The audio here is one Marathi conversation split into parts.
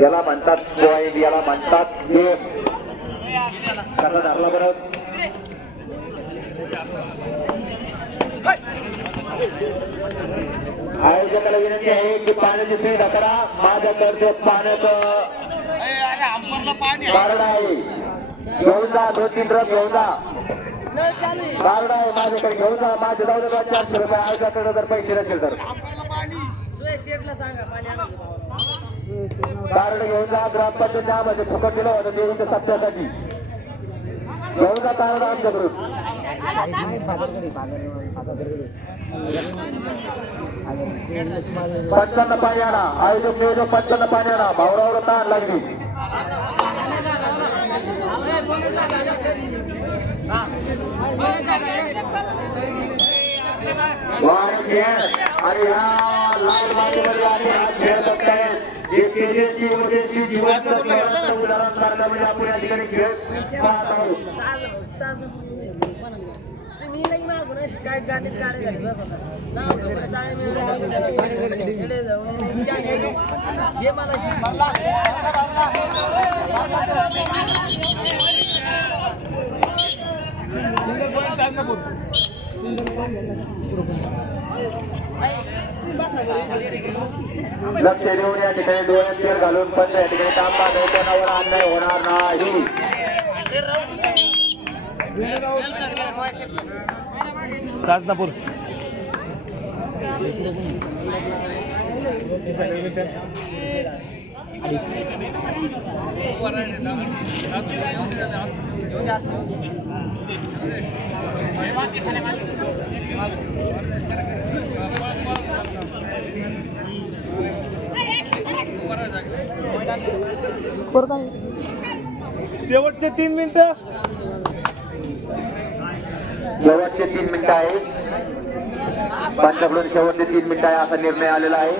याला म्हणतात पॉइंट, याला म्हणतात गेम. कसा धरला बरं. आयोजकाला विनंती आहे की पाण्याची स्पीड करा. माझ्याकडचे पाण्याचं बारडा आहे, घेऊन जा. 2-3 ड्रम घेऊन जा. बारडा आहे माझ्याकडे, घेऊन जा. माझे जाऊ दे 400 रुपये. आयोजकाकडे जर पैसे नसेल तर बारड घेऊन जा. ग्रामपंचायत फुकट दिलं होतं देवीच्या सप्त्यासाठी. घेऊन जा बारड आमच्याकडून. 55 पाणी आणा. आयोजक नियोजक 55 पाणी आणा. भावरावर ताण लागली. आणि ह्या लाल मातीमध्ये आणि हा खेळ बघताय. एक तेजस्वी ओजस्वी जिवंत खेळाचं उदाहरण करण्यामध्ये आपण या ठिकाणी खेळ पाहत आहोत. काय गाणीच गाणे झाले बस हे मला लक्ष देऊन या ठिकाणी डोळ्यात तेल घालून पण या ठिकाणी तांबा मैदानावर अन्याय होणार नाही. राजनापूर शेवटचे 3 मिनिटं. शेवटचे 3 मिनिटं आहे. पंचाकडून शेवटचे 3 मिनिटं आहे असा निर्णय आलेला आहे.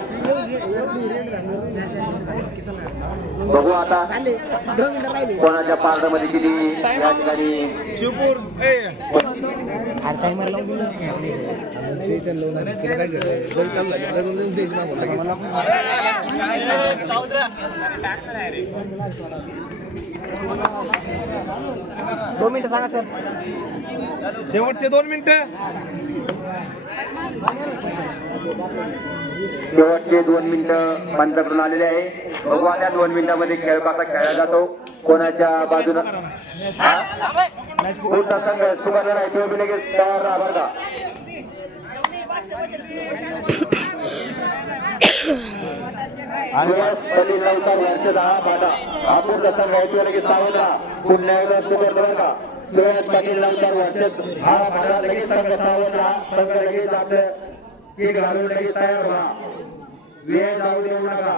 बघू आता कोणाच्या पार्टमध्ये किती या ठिकाणी शिवपूर दोन मिनिटं सांगा सर. शेवटचे 2 मिनिटं. शेवटचे 2 मिनिटं पंचाकडून आलेले आहे. बघू आता 2 मिनिटांमध्ये खेळ कसा खेळला जातो. कोणाच्या बाजूला पुढचा संघ सुमारे आहे तो बी लगेच तयार राहा बरं का. वर्ष 10 बाटा हा पुढचा संघ आहे तो लगेच सावध राहा. पुन्हा एकदा सुपर बरं का. पाटील नंतर वर्ष हा बाटा लगेच संघ सावध राहा. संघ लगेच आपलं किट घालून लगेच तयार व्हा. वेळ जाऊ देऊ नका.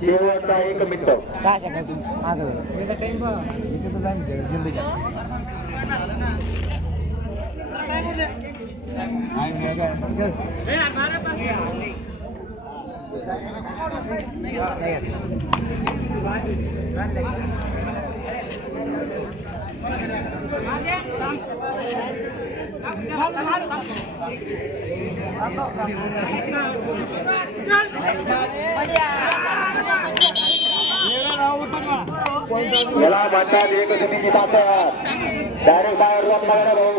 शेवटचा 1 मिनिट. काय याला म्हणतात एक जमिनी पातळ. डायरेक्ट बाहेर रोप लागला भाऊ.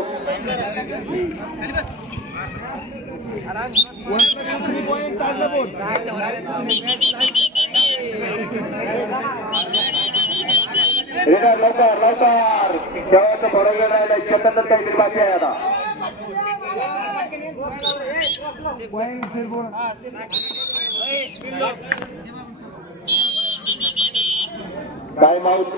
लवकर लवकर शेवटचं थोडं वेळ राहिलं. 76 काहीतरी बाकी आहे आता. Time out.